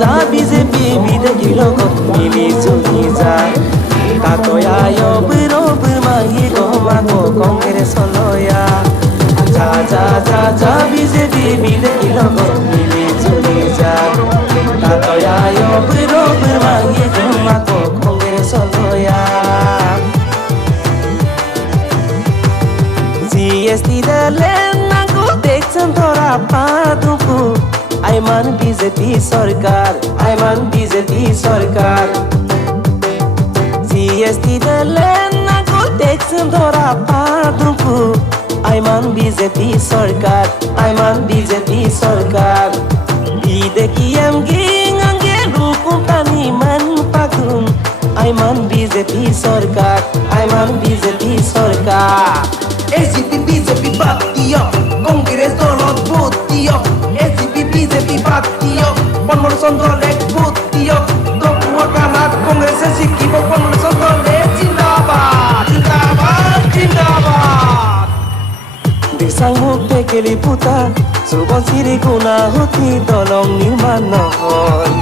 যা বিজেপি বিদেশি লগত মিলি চলি যায় তাতয়ায় বৈরব মাহি গমাগো কংগ্রেস লয়া যা বিজেপি বিদেশি লগত মিলি চলি যায় তাতয়ায় বৈরব মাহি গমাগো কংগ্রেস লয়া জিএসটি দলে নাগো দেখছেন তোরা পাদুকু আইমান বিজেপি সরকার আইমান বিজেপি সরকার জিএসটি দলে নাগো দেখছেন ধরা পাদুকু আইমান বিজেপি সরকার আইমান বিজেপি সরকার বিদেকি আমগিং আঙ্গে রুকুম পানি মান পাকুম আইমান বিজেপি সরকার আইমান বিজেপি সরকার এসিপি বিজেপি বাদ দিও কংগ্রেস দলত ভোট দিও এসিপি বিজেপি বাদ দিও পনমর্শন দলে ভোট দিও দকুয়া কাহাত কংগ্রেসে শিখিব পনমর্শন দলে জিন্দাবাদ জিন্দাবাদ জিন্দাবাদ দেশাং মুখ টেকেলি পুতা সুবঞ্চিরি গুণাহুতি দলং নির্মাণ নহল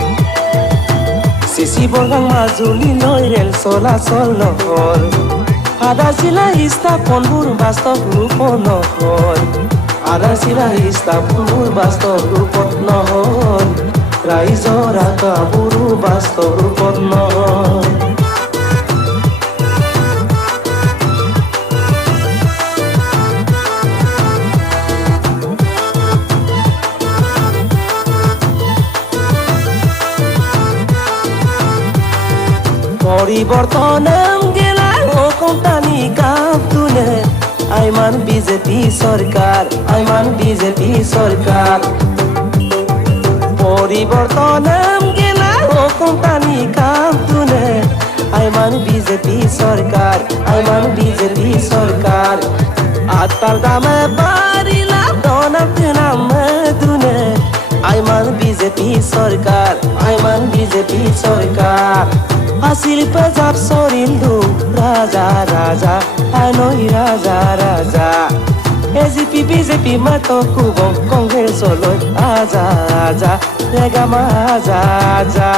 চিচি বৰগাং মাজুলীলৈ ৰেল চলাচল নহল আধাচিলা স্থাপনবোৰ বাস্তৱ ৰূপ নহল আধাচিলা স্থাপনবোৰ বাস্তৱ ৰূপত নহল ৰাইজৰ আশাবোৰো বাস্তৱ ৰূপত নহল পরিবর্তন গেলা ও কোম্পানি কাঁপতুনে আইমান বিজেপি সরকার আইমান বিজেপি সরকার পরিবর্তন গেলা ও কোম্পানি কাঁপতুনে আইমান বিজেপি সরকার আইমান বিজেপি সরকার আত্মার দামে বাড়িলা দনাতে নামে দুনে Ayman BJP Sarkar Ayman BJP Sarkar Hasil pejab sorindu Raja Raja Hanoi Raja Raja SGP BJP mato kubong Kongres oloi Aja Aja Regama Aja Aja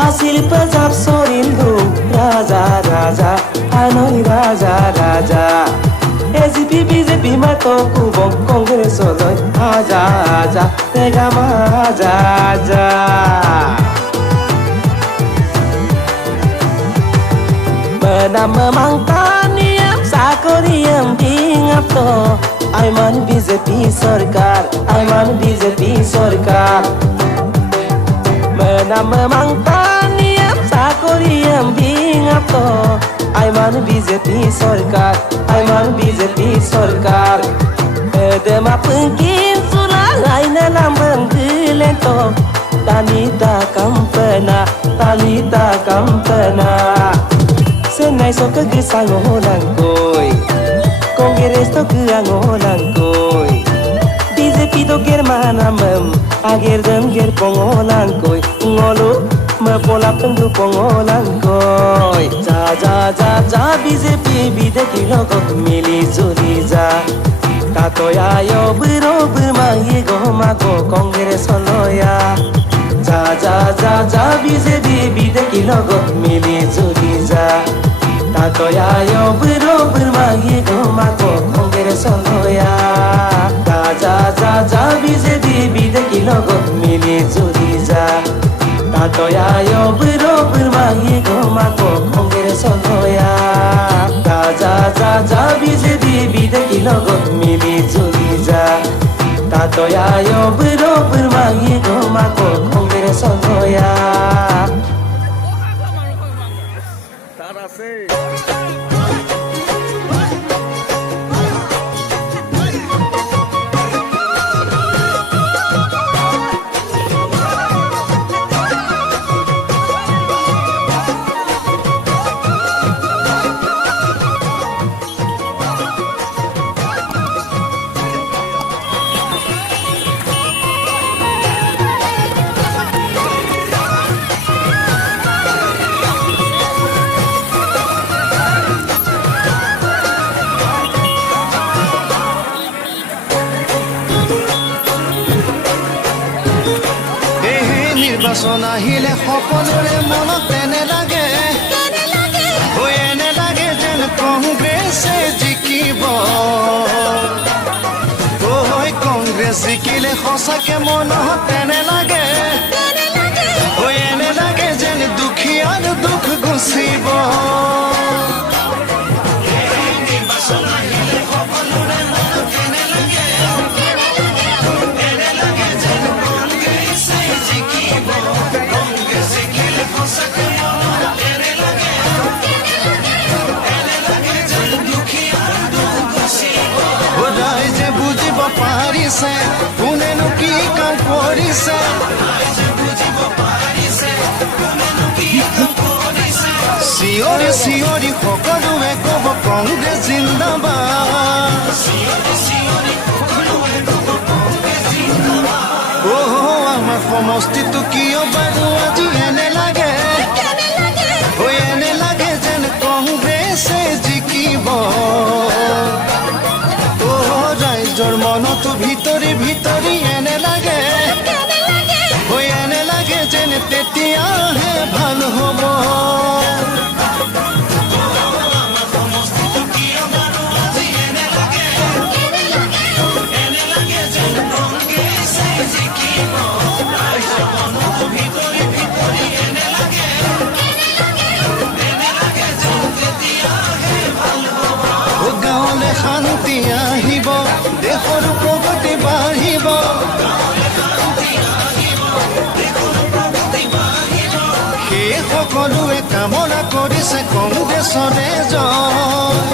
Hasil pejab sorindu Raja Raja Hanoi Raja Raja SGP BJP mato kubong Kongres oloi Aja Aja Regama Aja Aja Menam memangtaniam sakoriam dingap to Aiman BJP Sarkar Aiman BJP Sarkar Menam memangtaniam sakoriam dingap to Aiman BJP Sarkar Aiman BJP Sarkar Edema pengkin sulah laina lambang dilento Tanita kampena Tanita kampena Senai so ke gesang orang koi Kongres to ke orang koi BJP to germana mem Ager dem ger pongolan koi Ngolu me pola pendu pongolan koi Ja BJP bideki logot mili zuri ja Tatoya yo biro bermangi gomago kongres holoya Ja BJP bideki logot mili zuri ja Tatoya yo biro bermangi gomago kongres holoya Ja BJP bideki logot mili zuri ja Tatoya yo biro bermangi gomago kongres holoya Ja BJP bideki logot mili zuri ja Tatoya yo biro bermangi gomago kongres holoya নিৰ্বাচন আহিলে সকলোৰে মনত এনে লাগে এনে লাগে যেন কংগ্ৰেছে জিকিব কংগ্ৰেছ জিকিলে সঁচাকে মনত এনে লাগে এনে লাগে যেন দুখীয়াৰ দুখ গুচিব ৰাইজে বুজিব পাৰিছে কোনেনো কি কাম কৰিছে চিঞৰি চিঞৰি সকলোৱে ক'ব কংগ্ৰেছ জিন্দাবাদ আমাৰ সমষ্টিটো কিয় বাৰু আজি এনে লাগে এনে লাগে যেন কংগ্ৰেছে জিকিব ৰাইজৰ মনতো ভিতৰি ভিতৰি এনে লাগে এনে লাগে যেন তেতিয়াহে ভাল হ'ব গাঁৱলে শান্তি আহিব দেশৰ প্ৰগতি বাঢ়িব সেই সকলোৱে কামনা কৰিছে কংগ্ৰেছৰে জয়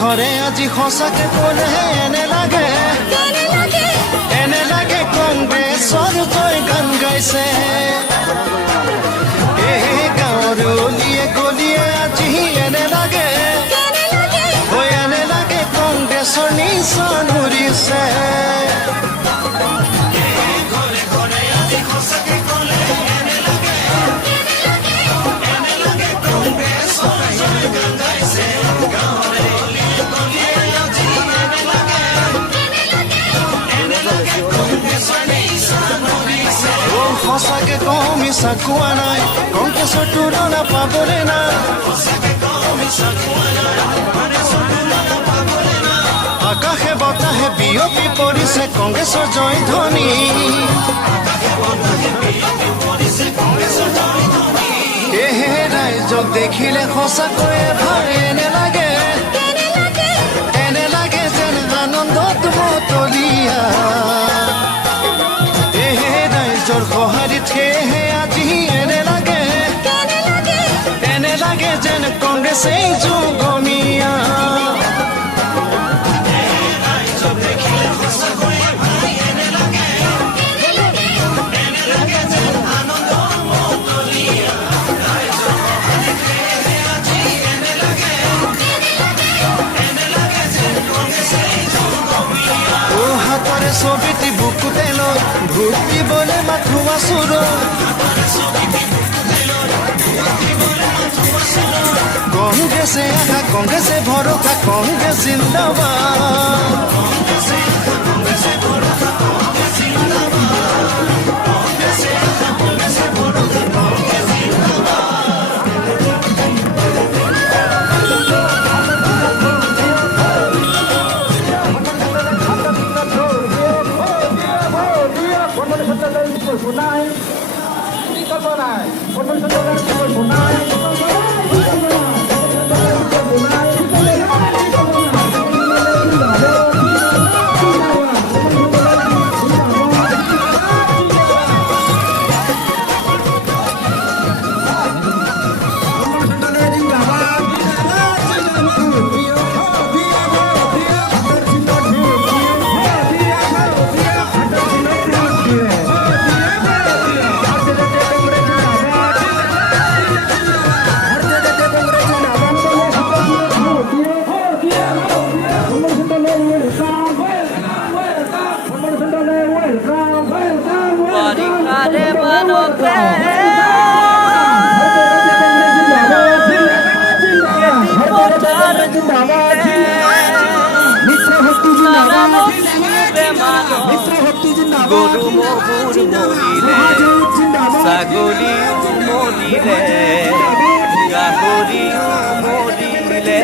ঘৰে আজি সঁচাকে ক'লেহে এনে লাগে কংগ্ৰেছৰ জয় গান গাইছে গাঁৱৰ অলিয়ে গলিয়ে আজি এনে লাগে কংগ্ৰেছৰ নিচান উৰিছে সঁচাকে কওঁ মিছা কোৱা নাই কংগ্ৰেছৰ তুলনা পাবলৈ নাই আকাশে বতাহে বিয়পি পৰিছে কংগ্ৰেছৰ জয় ধ্বনি ৰাইজক দেখিলে সঁচাকৈয়ে ভাল এনে লাগে যেন আনন্দত মতলীয়া ৰাইজৰ সঁহাৰিত সেয়েহে আজি এনে লাগে যেন কংগ্ৰেছে যুগমীয়া হাতৰে ছবিটি বুকুতে লৈ ভোট দিবলৈ মাথো আছোৰ কংগ্ৰেছে আশা কংগ্ৰেছে ভৰসা কংগ্ৰেছ জিন্দাবাদ গরু মহুর মরিলে ছাগলীও মরিলে গাহৰিও মৰিলে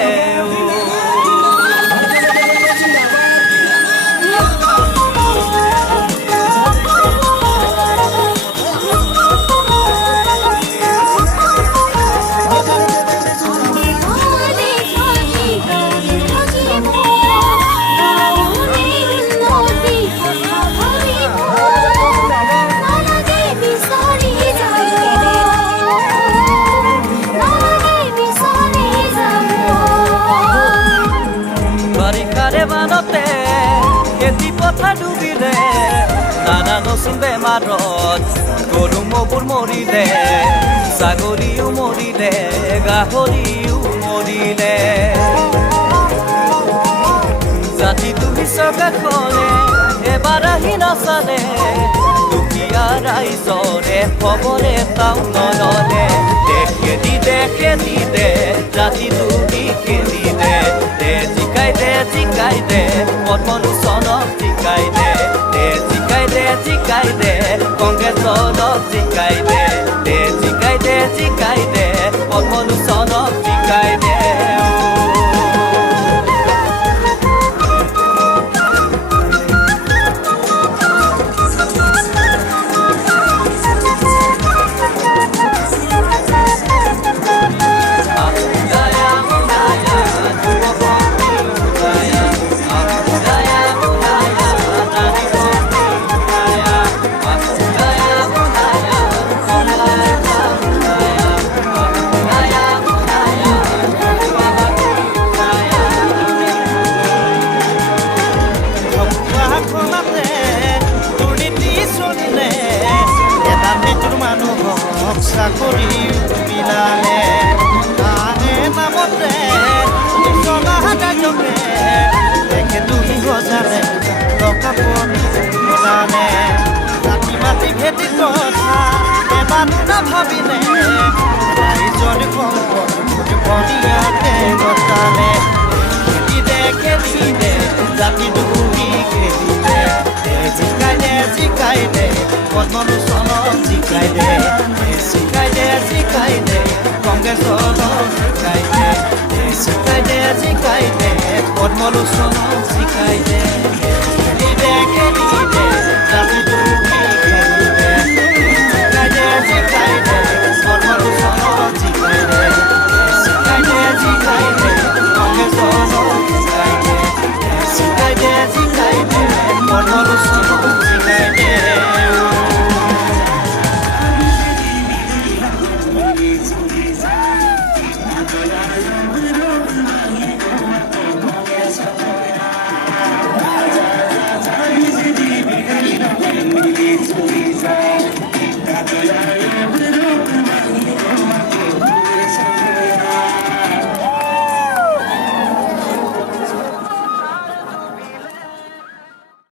বানতে খেতি পথাৰ ডুবিলে নানা নতুন বেমাৰত গৰু মবোৰ মৰিলে ছাগলীও মৰিলে গাহৰিও মৰিলে জাতিটো বিশ্বকাখনে এবাৰ আহি নাচালে দুখীয়া ৰাইজৰে খবৰ এটাও নললে দেখে দি দে জাতিটো খেদি দে জিকাই দে পদ্মলোচনক জিকাই দে কংগ্ৰেছক জিকাই দে জিকাই দে পদ্মলোচনক জিকাই দে চাকৰি মিলালে আনে নামতে চলা কাৰ্যকে তেখেতো সজালে টকা পনি মিলালে জাতি মাটি ভেটি কথা এবাৰো নাভাবিলে ৰাইজৰ সম্পদ ভৰিয়াতে গতালে খেদি দে জাতি ডুবি খেদি দে জিকাই দে পদ্মলোচনক জিকাই দে কংগ্ৰেছক জিকাই দে পদ্মলোচনক জিকাই দে জাতিটো জিকাই দে পদ্মলোচনক জিকাই দে কংগ্ৰেছক জিকাই দে পদ্মলোচনক জিকাই দে It's